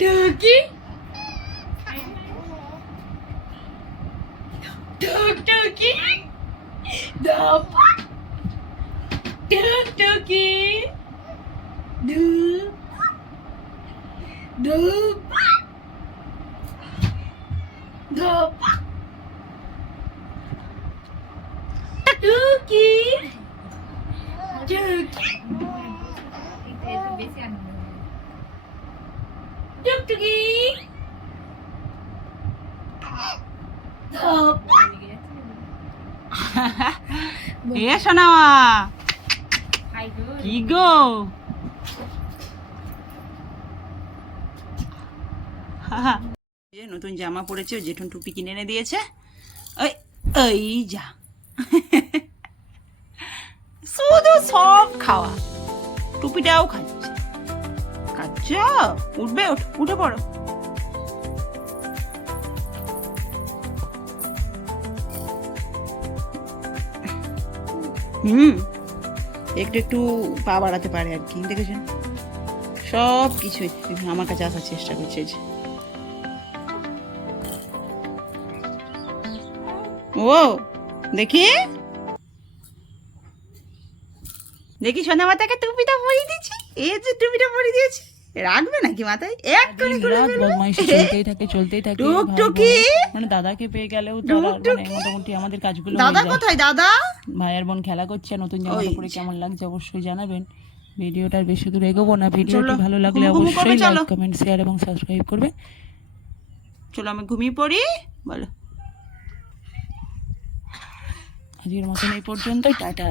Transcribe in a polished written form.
টুকি টুকি দাপা টুকি দু দাপা দাপা টুকি টুকি টুকটুকি এ শোনাওয়া কি গো নতুন জামা পরেছে, জেঠুন টুপি কিনে এনে দিয়েছে। ওই ওই যা শুধু সব খাওয়া, টুপিটাও খাচ্ছে। খাচ্ছ? উঠবে, উঠে পড়ো। একটু একটু পা বাড়াতে পারে আর কি, দেখেছেন? সব কিছু আমার কাছে আসার চেষ্টা করছে। ও দেখি দেখি সোনা মাতাকে টুপিটা পরিয়ে দিচ্ছি। এই যে টুপিটা পরিয়ে দিয়েছি, রাখবে নাকি মাথায়? এক করে বদমাইশি চলতেই থাকে টুকটুকি। মানে দাদাকে পেয়ে গেলেও মানে মোটামুটি আমাদের কাজগুলো। দাদা কোথায়? দাদা ভাই আর বোন খেলা করছে, নতুন জামা পরে কেমন লাগছে অবশ্যই জানাবেন। ভিডিওটার বেশি দূর এগোবো না, ভিডিওটি ভালো লাগলে অবশ্যই লাইক কমেন্ট শেয়ার এবং সাবস্ক্রাইব করবে। চলো আমি ঘুমিয়ে পড়ি। বলো আজকের মতন এই পর্যন্তই, টাটা।